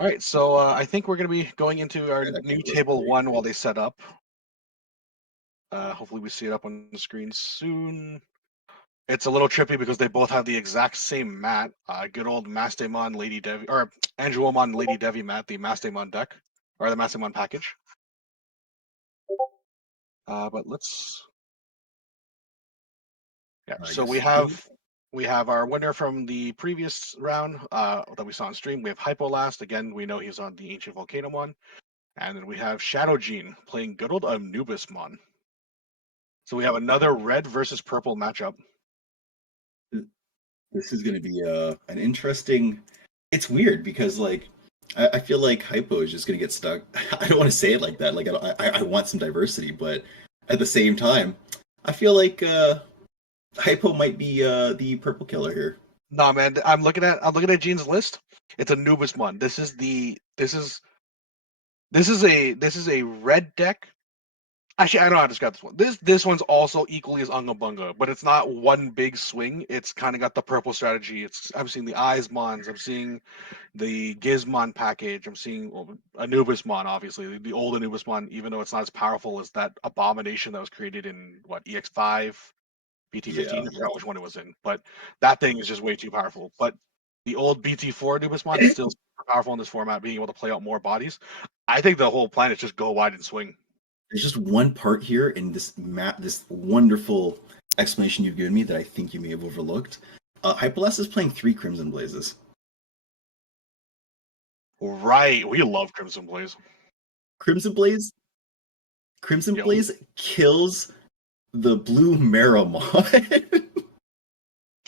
All right, so I think we're going to be going into our That new was table great. one while they set up. Hopefully, we see it up on the screen soon. It's a little trippy because they both have the exact same mat. Good old Mastemon Lady Devi or Angelomon Lady Devi mat, the Mastemon deck or the Mastemon package. But let's yeah. I So guess good. we have our winner from the previous round that we saw on stream. We have HypoLast again. We know he's on the AncientVolcanomon, and then we have ShadowJeanne playing good old Anubismon. So we have another red versus purple matchup. This is going to be an interesting. It's weird because like I feel like Hypo is just going to get stuck. I don't want to say it like that. Like I want some diversity, but at the same time, I feel like Hypo might be the purple killer here. Nah, man, I'm looking at Jean's list. It's Anubismon. This is a red deck. Actually, I don't know how to describe this one. This one's also equally as Unga Bunga, but it's not one big swing. It's kind of got the purple strategy. I'm seeing the Eyes Mons. I'm seeing the Gizmon package. I'm seeing Anubismon, obviously the old Anubismon, even though it's not as powerful as that abomination that was created in what EX5, BT15. Yeah, I forgot which one it was in, but that thing is just way too powerful. But the old BT4 Anubismon is still super powerful in this format, being able to play out more bodies. I think the whole plan is just go wide and swing. there's just one part here in this map, this wonderful explanation you've given me that I think you may have overlooked. Hyperlast is playing 3 Crimson Blazes. Right, we love Crimson Blaze. Crimson Blaze, Crimson Yo, Blaze kills the blue Maramon.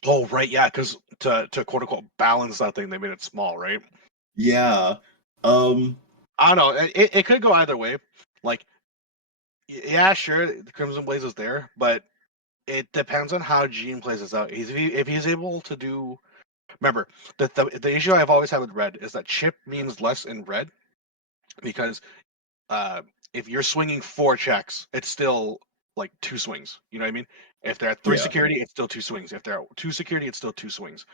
oh right, yeah, because to quote unquote balance that thing, they made it small, right? Yeah. Um, I don't know. It could go either way. Like, yeah, sure, the Crimson Blaze is there, but it depends on how Gene plays this out. If he's able to do. Remember, the issue I've always had with red is that chip means less in red because uh, if you're swinging 4 checks, it's still like 2 swings. You know what I mean? If they're at 3 security, it's still 2 swings. If they're at 2 security, it's still 2 swings.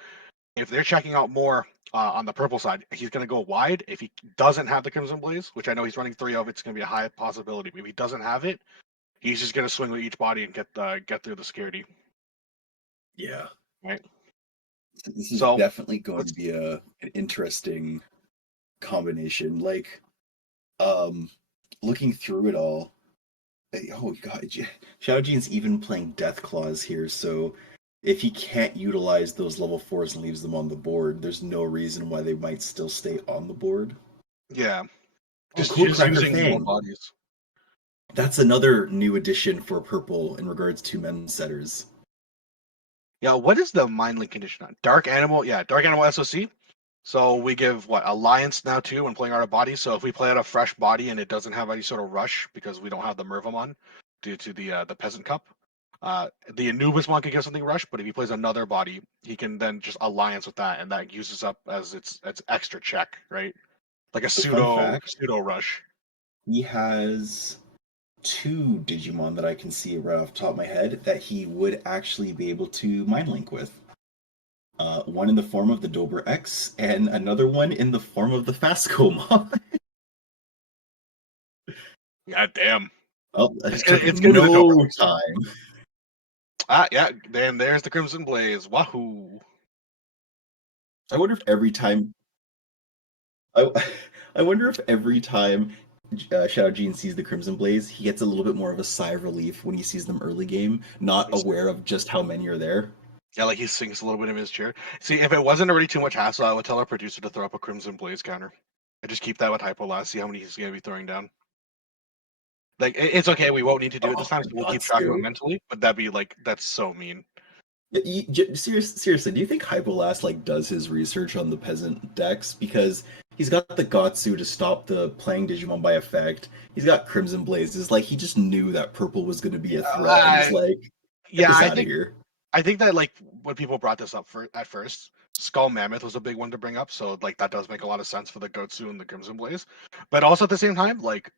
If they're checking out more on the purple side, he's going to go wide. If he doesn't have the Crimson Blaze, which I know he's running 3 of, it's going to be a high possibility. But if he doesn't have it, he's just going to swing with each body and get through the security. yeah. Right. This is So definitely going to let's be an interesting combination. Like, um, looking through it all. Oh god, Xiaojian's even playing Death Claws here, so if he can't utilize those level 4s and leaves them on the board, there's no reason why they might still stay on the board. yeah, Oh, just Codecracker using more Fang. bodies. That's another new addition for purple in regards to men setters. Yeah, what is the mind link condition on? Dark Animal, yeah, Dark Animal SOC. So we give what Alliance now too when playing out a body. So if we play out a fresh body and it doesn't have any sort of rush because we don't have the Mervamon due to the Peasant Cup, the Anubismon can get something rush. But if he plays another body, he can then just alliance with that, and that uses up as its extra check, right? Like a So fun fact, pseudo rush. he has 2 Digimon that I can see right off the top of my head that he would actually be able to mind link with. One in the form of the Dober X, and another one in the form of the Fascomon. God damn, Oh, it took it's gonna be the Dober. no time. Yeah, then there's the Crimson Blaze. Wahoo! I wonder if every time. I, I wonder if every time Shadow Gene sees the Crimson Blaze, he gets a little bit more of a sigh of relief when he sees them early game, not aware of just how many are there. Yeah, like he sinks a little bit in his chair. See, if it wasn't already too much hassle, I would tell our producer to throw up a Crimson Blaze counter. And just keep that with HypoLast, see how many he's going to be throwing down. Like, it's okay, we won't need to do it Oh, this time, so we'll keep nuts, track of it dude. mentally, but that'd be like, that's so mean. Seriously, do you think Hypolast like does his research on the peasant decks? Because he's got the Gotsu to stop the playing Digimon by effect. He's got Crimson Blazes. Like he just knew that purple was going to be a threat, and Uh, he's like, "Get yeah, this out of here." I think that, like, when people brought this up at first, Skull Mammoth was a big one to bring up, so, like, that does make a lot of sense for the Gotsu and the Crimson Blaze. But also at the same time, like,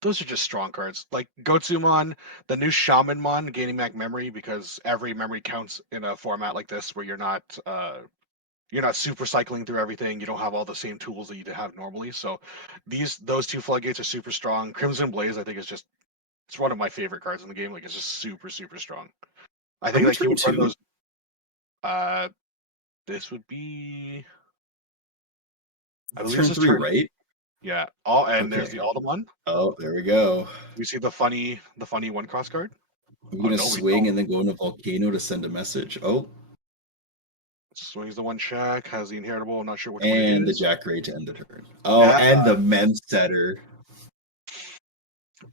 those are just strong cards. Like Gotsumon, the new Shamanmon gaining back memory because every memory counts in a format like this where you're not You're not super cycling through everything. You don't have all the same tools that you have normally. So those two floodgates are super strong. Crimson Blaze, I think, is just it's one of my favorite cards in the game. Like it's just super strong. I Are think we like he turn would run two? those. This would be, I It's believe this turn is three, turn. right? Yeah. Oh, and there's Okay. the Altamon. Oh, there we go. You see the funny one cross card. We're Oh gonna no, we swing don't. and then go into volcano to send a message. Oh, Swings the one check, has the inheritable. I'm not sure which one it and the is. Jack Ray to end the turn. Oh, Yeah. and the Mem setter.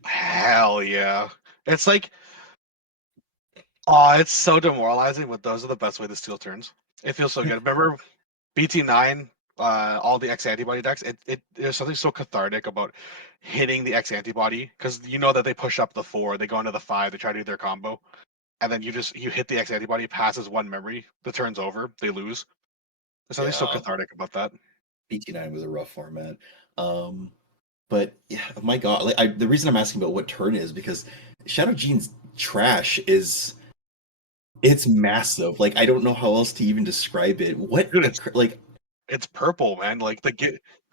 Hell yeah. It's like, oh, it's so demoralizing, but those are the best way to steal turns. It feels so good. Remember BT9, all the X antibody decks? There's something so cathartic about hitting the X antibody because you know that they push up the 4, they go into the 5, they try to do their combo, and then you hit the X antibody, passes one memory, the turn's over, they lose. There's something so Yeah, cathartic about that. BT9 was a rough format. Um, but yeah, oh my God, the reason I'm asking about what turn is because ShadowJeanne's trash is it's massive. Like I don't know how else to even describe it. What Dude, occur like it's purple, man. Like the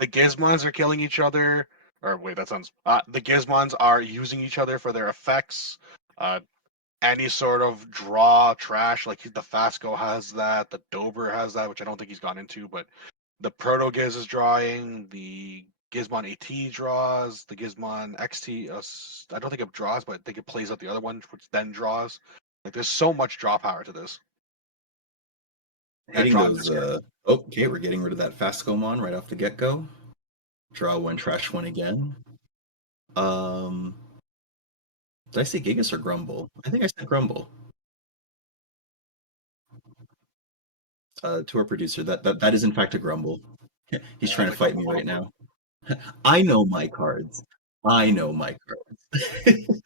Gizmons are killing each other. Or wait, that sounds. The Gizmons are using each other for their effects. Uh, any sort of draw trash, like the Fasco has that, the Dober has that, which I don't think he's gone into, but the Proto Giz is drawing, the Gizmon AT draws, the Gizmon XT. I don't think it draws, but I think it plays out the other one, which then draws. Like there's so much draw power to this, and hitting draw and those discard. okay, we're getting rid of that Fascomon right off the get-go. Draw one, trash one again. Um did I say Gigas or Grumble? I think I said Grumble. To our producer, that is in fact a Grumble. He's Yeah, trying to the fight Grumble me right Grumble. now. I know my cards. I know my cards.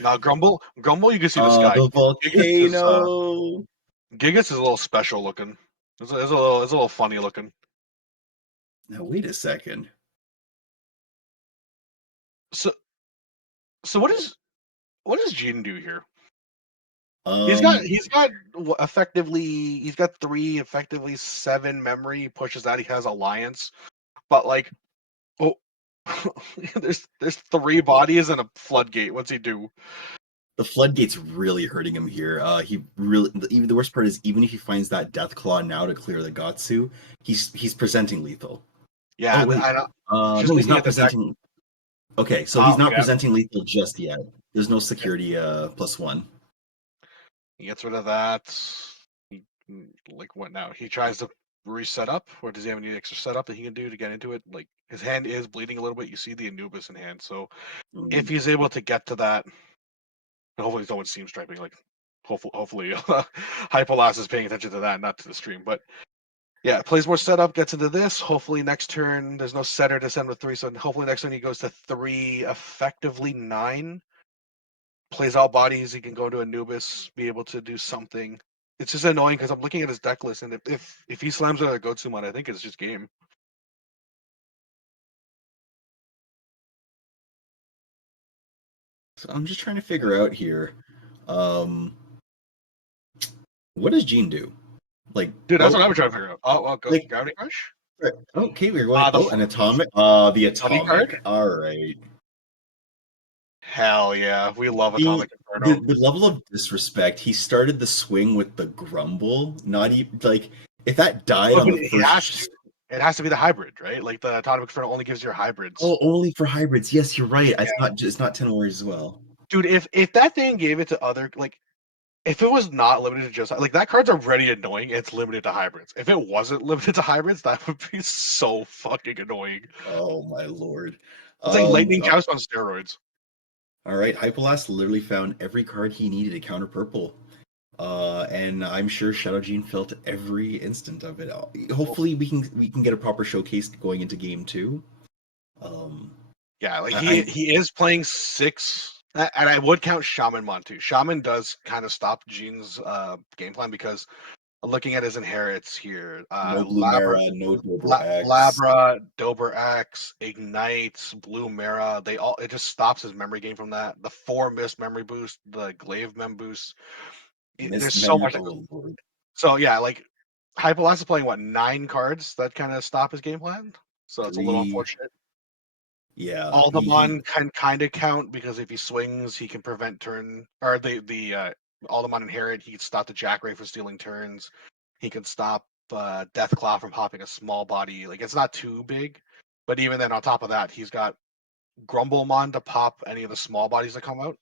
Now Grumble, you can see the sky. The Gigas is volcano. Gigas is a little special looking. It's a little funny looking. Now wait a second. So so what does Jean do here? Um, He's got effectively he's got 3 effectively 7 memory. He pushes that. He has alliance, but like oh, there's 3 bodies and a floodgate. What's he do? the floodgate's really hurting him here. He really even the worst part is even if he finds that death claw now to clear the Gatsu, he's presenting lethal. Oh Yeah, wait, I know. Just no, he's looking not at the deck. presenting. Okay, so he's Oh not yeah, presenting lethal just yet. There's no yeah. security +1. He gets rid of that. Like what now? He tries to reset up, or does he have any extra setup that he can do to get into it? Like his hand is bleeding a little bit. You see the Anubis in hand, so if Mm. he's able to get to that, hopefully no one's seam striping. Like hopefully HypoLast is paying attention to that, not to the stream. But yeah, plays more setup, gets into this. Hopefully next turn there's no setter to send with 3, so hopefully next turn he goes to 3, effectively 9. Plays all bodies. He can go to Anubis, be able to do something. It's just annoying because I'm looking at his deck list, and if he slams out a Gotsumon, I think it's just game. So I'm just trying to figure out here. Um, what does Gene do? Like, Dude, that's what oh, I'm trying to figure out. Oh, well, go like, Gravity Crush. okay, we're going. The Oh, an atomic. The funny card. atomic. All right. Hell yeah, we love The Atomic Inferno. the level of disrespect. He started the swing with the grumble. Not even like if that died But on the he has to. first. It has to be the hybrid, right? Like the Atomic Inferno only gives your hybrids. Oh, only for hybrids. Yes, you're right. Yeah, It's not 10 warriors as well. dude. If that thing gave it to other like. If it was not limited to just like that card's already annoying, it's limited to hybrids. If it wasn't limited to hybrids, that would be so fucking annoying. Oh my lord. It's like Lightning Oh, Joust on steroids. all right. HypoLast literally found every card he needed to counter purple. And I'm sure ShadowJeanne felt every instant of it. Hopefully, we can get a proper showcase going into game two. Um, Yeah, like I he is playing 6, and I would count Shamanmon too. Shaman does kind of stop Jean's game plan because looking at his inherits here, no blue Mara, no Dober X, Labra, Dober X, Ignites, Blue Mara, they all it just stops his memory game from that. The 4 missed memory boost, the Glaive Mem boost. Mist There's so Memory. much that goes. Oh lord. So yeah, like HypoLast is playing what 9 cards that kind of stop his game plan, so it's a little 3. unfortunate. Yeah, Alderman can kind of count because if he swings, he can prevent turn or the Alderman inherit. He can stop the Jackray from stealing turns. He can stop Deathclaw from hopping a small body. Like it's not too big, but even then, on top of that, he's got Grumblemon to pop any of the small bodies that come out.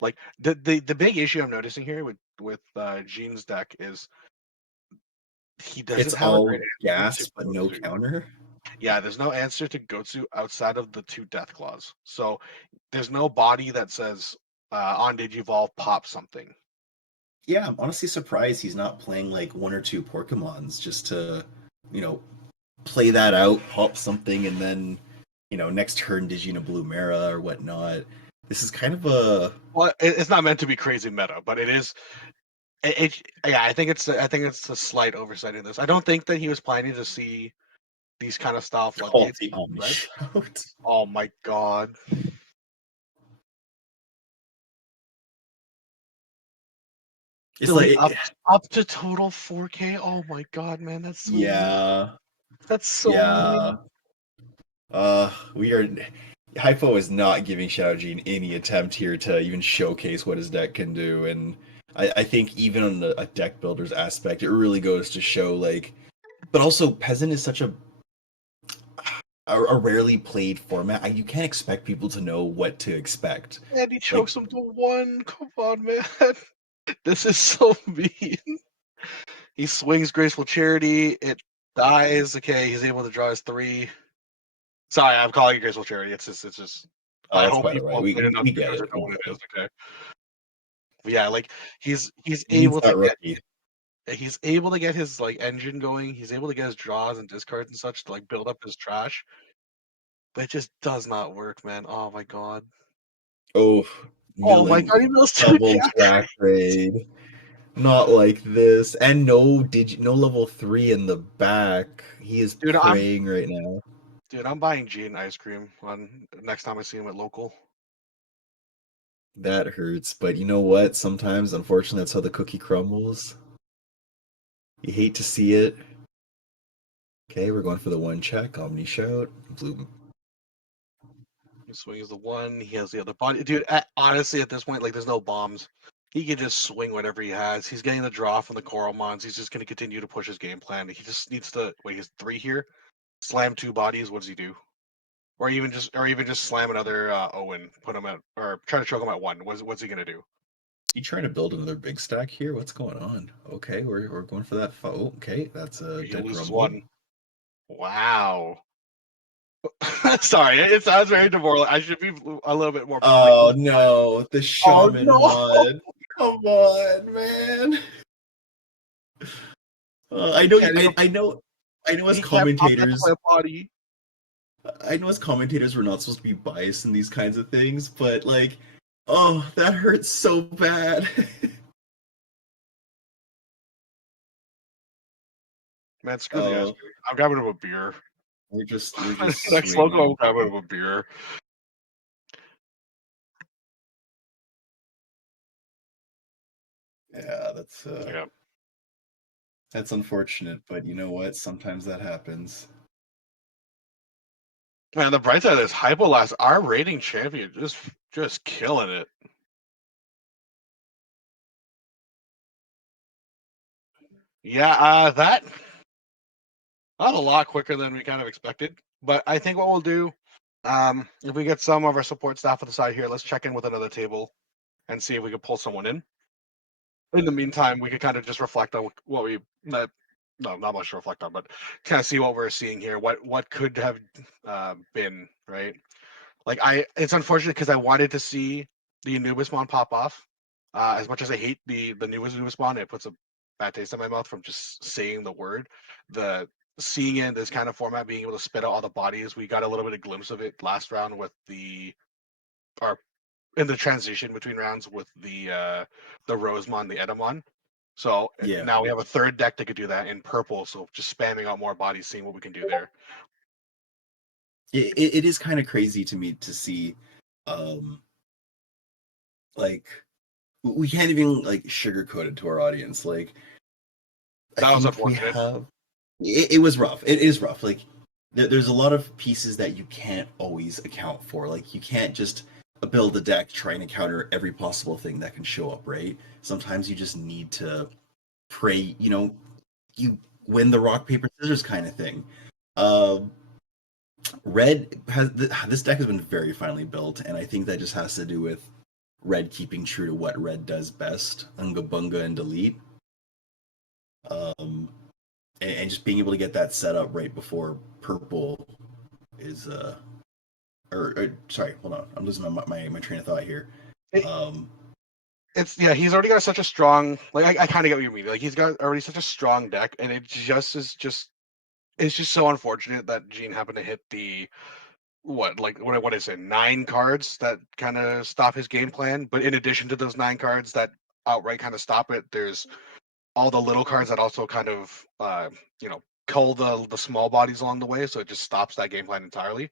Like the big issue I'm noticing here with Jean's deck is he it's doesn't have a great all answer to gas but no Gotsu. counter. Yeah, there's no answer to Gotsu outside of the 2 Death Claws. So there's no body that says on Digivolve pop something. Yeah, I'm honestly surprised he's not playing like 1 or 2 Pokemons just to, you know, play that out, pop something, and then, next turn Digina Blumera or whatnot. This is kind of a Well, it's not meant to be crazy meta, but it is. Yeah, I think it's a slight oversight in this. I don't think that he was planning to see these kind of style oh, floodgates. the Omni Right? Shout. Oh my god, It's like, delete up to total 4K. Oh my god, man, that's so mean. yeah, That's so yeah. mean. We are. Hypo is not giving ShadowJeanne any attempt here to even showcase what his deck can do, and I think even on a deck builder's aspect, it really goes to show like. But also, Peasant is such a rarely played format. You can't expect people to know what to expect. And he Like, chokes him to 1. Come on, man. This is so mean. He swings Graceful Charity. It dies. Okay, he's able to draw his 3. Sorry, I'm calling it Graceful Charity. It's just. oh, I that's hope quite all people right. have played enough We get Tukas or it. know We what get it is. it. Okay. But yeah, like he's He needs able to that get rookie. he's able to get his like engine going. He's able to get his draws and discards and such to like build up his trash. But it just does not work, man. Oh my god. Oh, Oh my milling god, he knows to double track raid. Not like this, and no level 3 in the back. He is Dude, I'm praying right now. dude, I'm buying Gene ice cream on next time I see him at local. That hurts, but you know what? Sometimes, unfortunately, that's how the cookie crumbles. You hate to see it. Okay, we're going for the 1 check. Omni Shout. Blue. He swings the 1. He has the other body. Dude, honestly, at this point, like, there's no bombs. He can just swing whatever he has. He's getting the draw from the Coral Mons. He's just going to continue to push his game plan. He just needs to wait. He's 3 here. Slam 2 bodies. What does he do? Or even just slam another Owen. Put him at or try to choke him at 1. What's he going to do? You trying to build another big stack here? What's going on? Okay, we're going for that. Okay, that's a He dead loses grumble. 1. Wow. Sorry, it sounds very demoralizing. I should be a little bit more like. Oh no, the Oh shaman no! mod. Come on, man. I He know, can't even. I know, I know. As He can't pop that to play commentators, a body. I know as commentators, we're not supposed to be biased in these kinds of things, but like, oh, that hurts so bad. Man, screw the ice Oh, cream. I'm grabbing him a beer. we're just Next logo, I'm swinging. grabbing him a beer. Yeah, Yeah. that's unfortunate, but you know what? Sometimes that happens. Man, the bright side is HypoLast, our rating champion, just killing it. Yeah, that a lot quicker than we kind of expected. But I think what we'll do, if we get some of our support staff on the side here, let's check in with another table and see if we can pull someone in. In the meantime, we could kind of just reflect on what we not no, not much to reflect on, but kind of see what we're seeing here. What could have been right. Like it's unfortunate because I wanted to see the Anubismon pop off. As much as I hate the newest Anubismon, it puts a bad taste in my mouth from just saying the word. The seeing it in this kind of format, being able to spit out all the bodies, we got a little bit of glimpse of it last round with or in the transition between rounds with the Rosemon, the Edamon. So Yeah, now we have a third deck that could do that in purple. So just spamming out more bodies, seeing what we can do there. it is kind of crazy to me to see, um, like we can't even like sugarcoat it to our audience. Like I That was think we unfortunate. have. It was rough. It is rough. Like there's a lot of pieces that you can't always account for. Like you can't just build a deck trying to counter every possible thing that can show up. Right. Sometimes you just need to pray. You win the rock paper scissors kind of thing. Um, Red has this deck has been very finely built, and I think that just has to do with Red keeping true to what Red does best: Unga Bunga and Delete. Um, and just being able to get that set up right before Purple is or sorry, hold on, I'm losing my train of thought here. It, Um, it's yeah, he's already got such a strong like I kind of get what you mean. Like he's got already such a strong deck, and it just is just it's just so unfortunate that Gene happened to hit the what is it 9 cards that kind of stop his game plan. But in addition to those 9 cards that outright kind of stop it, there's all the little cards that also kind of cull the small bodies along the way, so it just stops that game plan entirely.